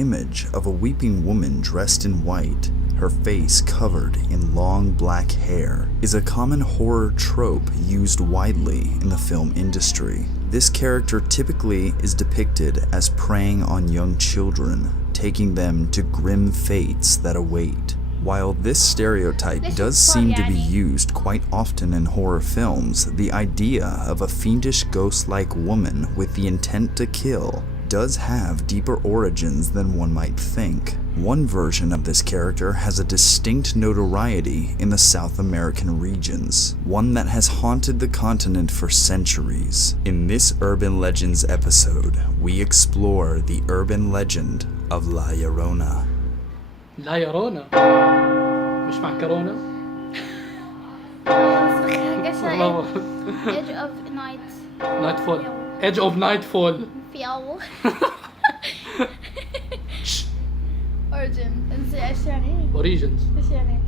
image of a weeping woman dressed in white, her face covered in long black hair, is a common horror trope used widely in the film industry. This character typically is depicted as preying on young children, taking them to grim fates that await. While this stereotype does seem to be used quite often in horror films, the idea of a fiendish ghost-like woman with the intent to kill does have deeper origins than one might think. One version of this character has a distinct notoriety in the South American regions, one that has haunted the continent for centuries. In this Urban Legends episode, we explore the urban legend of La Llorona. La Llorona مش مع كورونا. Edge of night. Nightfall. Edge of Nightfall. في أول. Origin. إيش يعني؟ Origins. إيش يعني؟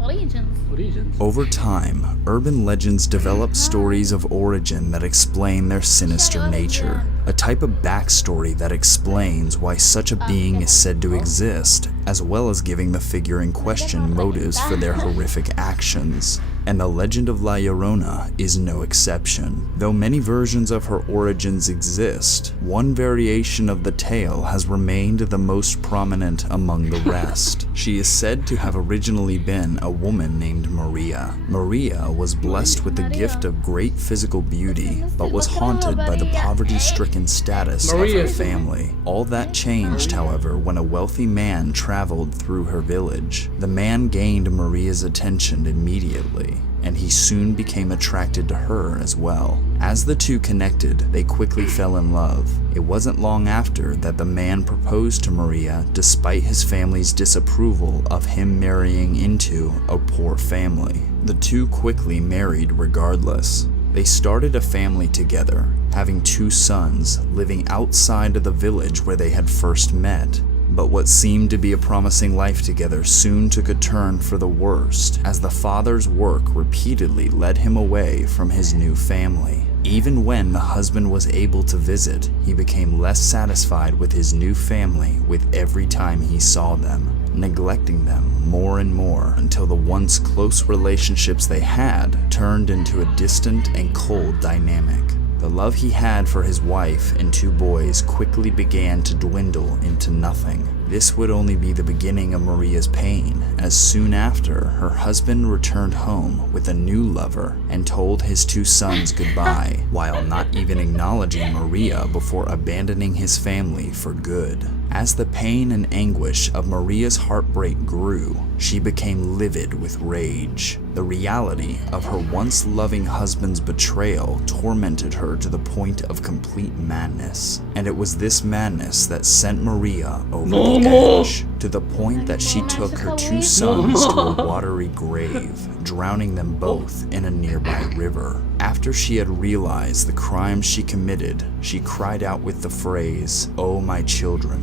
Origins. Over time, urban legends develop stories of origin that explain their sinister nature, a type of backstory that explains why such a being is said to exist, as well as giving the figure in question motives for their horrific actions. And the legend of La Llorona is no exception. Though many versions of her origins exist, one variation of the tale has remained the most prominent among the rest. She is said to have originally been a woman named Maria. Maria was blessed with the gift of great physical beauty, but was haunted by the poverty-stricken status of her family. All that changed, however, when a wealthy man traveled through her village. The man gained Maria's attention immediately, and he soon became attracted to her as well. As the two connected, they quickly fell in love. It wasn't long after that the man proposed to Maria despite his family's disapproval of him marrying into a poor family. The two quickly married regardless. They started a family together, having 2 sons living outside of the village where they had first met. But what seemed to be a promising life together soon took a turn for the worst, as the father's work repeatedly led him away from his new family. Even when the husband was able to visit, he became less satisfied with his new family with every time he saw them, neglecting them more and more until the once close relationships they had turned into a distant and cold dynamic. The love he had for his wife and 2 boys quickly began to dwindle into nothing. This would only be the beginning of Maria's pain, as soon after, her husband returned home with a new lover and told his 2 sons goodbye, while not even acknowledging Maria before abandoning his family for good. As the pain and anguish of Maria's heartbreak grew, she became livid with rage. The reality of her once loving husband's betrayal tormented her to the point of complete madness. And it was this madness that sent Maria over the edge, to the point that she took her 2 sons to a watery grave, drowning them both in a nearby river. After she had realized the crime she committed, she cried out with the phrase, "Oh my children."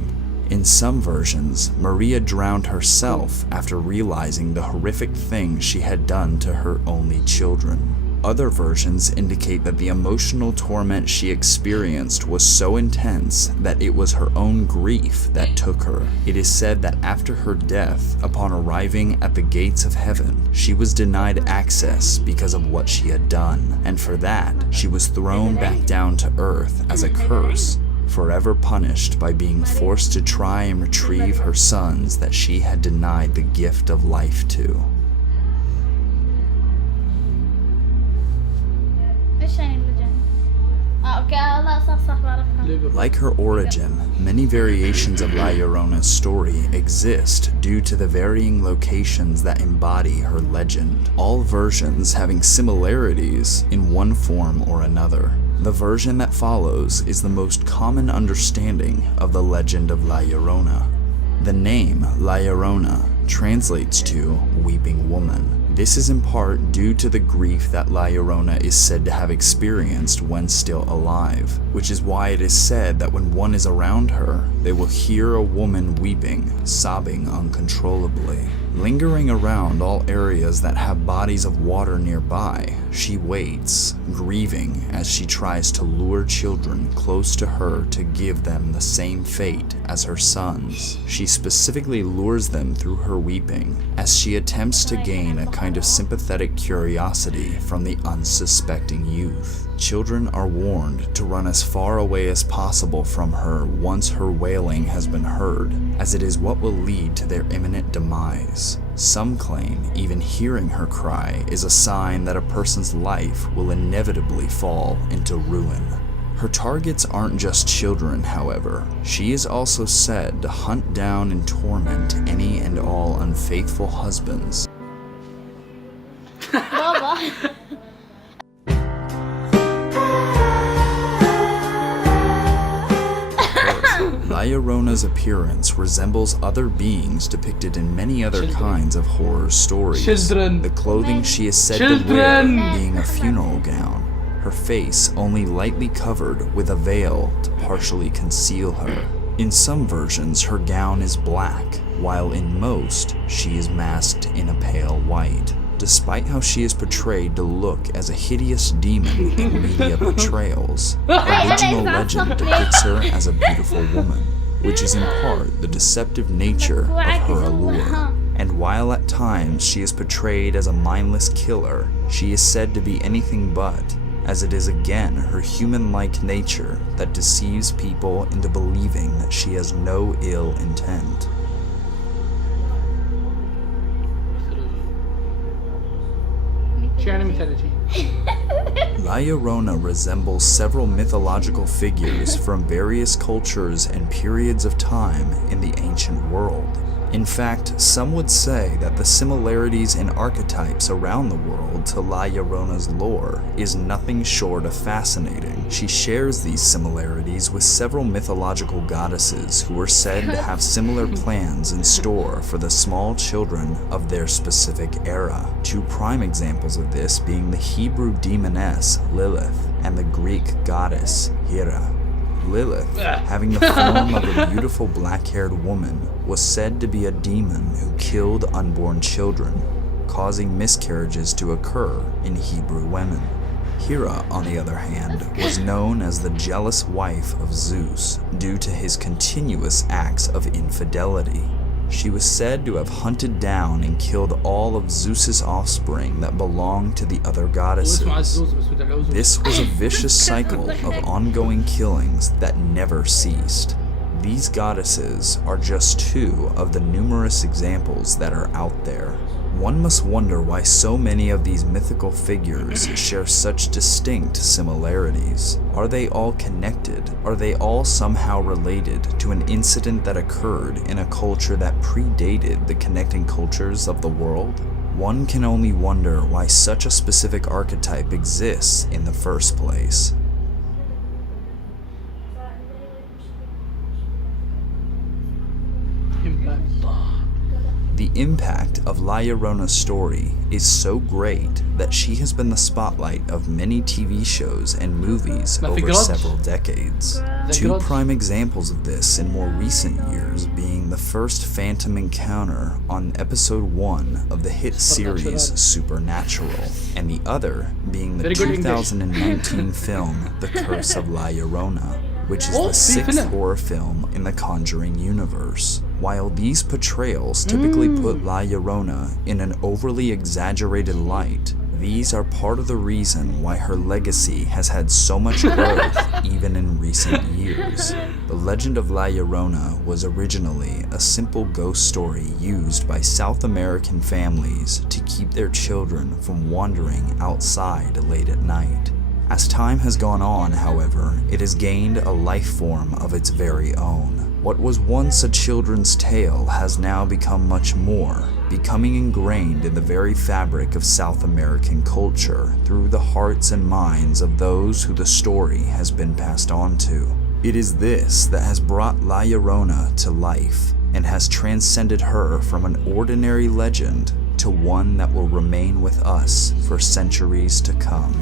In some versions, Maria drowned herself after realizing the horrific things she had done to her only children. Other versions indicate that the emotional torment she experienced was so intense that it was her own grief that took her. It is said that after her death, upon arriving at the gates of heaven, she was denied access because of what she had done, and for that, she was thrown back down to earth as a curse, forever punished by being forced to try and retrieve her sons that she had denied the gift of life to. Like her origin, many variations of La Llorona's story exist due to the varying locations that embody her legend, all versions having similarities in one form or another. The version that follows is the most common understanding of the legend of La Llorona. The name La Llorona translates to weeping woman. This is in part due to the grief that La Llorona is said to have experienced when still alive, which is why it is said that when one is around her, they will hear a woman weeping, sobbing uncontrollably. Lingering around all areas that have bodies of water nearby, she waits, grieving as she tries to lure children close to her to give them the same fate as her sons. She specifically lures them through her weeping, as she attempts to gain a kind of sympathetic curiosity from the unsuspecting youth. Children are warned to run as far away as possible from her once her wailing has been heard, as it is what will lead to their imminent demise. Some claim even hearing her cry is a sign that a person's life will inevitably fall into ruin. Her targets aren't just children, however. She is also said to hunt down and torment any and all unfaithful husbands. بابا La Llorona's appearance resembles other beings depicted in many other kinds of horror stories. Children. The clothing she is said to wear being a funeral gown, her face only lightly covered with a veil to partially conceal her. In some versions, her gown is black, while in most, she is masked in a pale white. Despite how she is portrayed to look as a hideous demon in media portrayals, original legend depicts her as a beautiful woman, which is in part the deceptive nature of her allure. And while at times she is portrayed as a mindless killer, she is said to be anything but, as it is again her human-like nature that deceives people into believing that she has no ill intent. شو يعني mythology؟ La Llorona resembles several mythological figures from various cultures and periods of time in the ancient world. In fact, some would say that the similarities in archetypes around the world to La Llorona's lore is nothing short of fascinating. She shares these similarities with several mythological goddesses who are said to have similar plans in store for the small children of their specific era. Two prime examples of this being the Hebrew demoness Lilith and the Greek goddess Hera. Lilith, having the form of a beautiful black-haired woman, was said to be a demon who killed unborn children, causing miscarriages to occur in Hebrew women. Hera, on the other hand, was known as the jealous wife of Zeus due to his continuous acts of infidelity. She was said to have hunted down and killed all of Zeus's offspring that belonged to the other goddesses. This was a vicious cycle of ongoing killings that never ceased. These goddesses are just two of the numerous examples that are out there. One must wonder why so many of these mythical figures share such distinct similarities. Are they all connected? Are they all somehow related to an incident that occurred in a culture that predated the connecting cultures of the world? One can only wonder why such a specific archetype exists in the first place. The impact of La Llorona's story is so great that she has been the spotlight of many TV shows and movies over several decades. Two prime examples of this in more recent years being the first phantom encounter on episode 1 of the hit series Supernatural, and the other being the 2019 film The Curse of La Llorona, which is the sixth horror film in the Conjuring universe. While these portrayals typically put La Llorona in an overly exaggerated light, these are part of the reason why her legacy has had so much growth even in recent years. The legend of La Llorona was originally a simple ghost story used by South American families to keep their children from wandering outside late at night. As time has gone on, however, it has gained a life form of its very own. What was once a children's tale has now become much more, becoming ingrained in the very fabric of South American culture through the hearts and minds of those who the story has been passed on to. It is this that has brought La Llorona to life and has transcended her from an ordinary legend to one that will remain with us for centuries to come.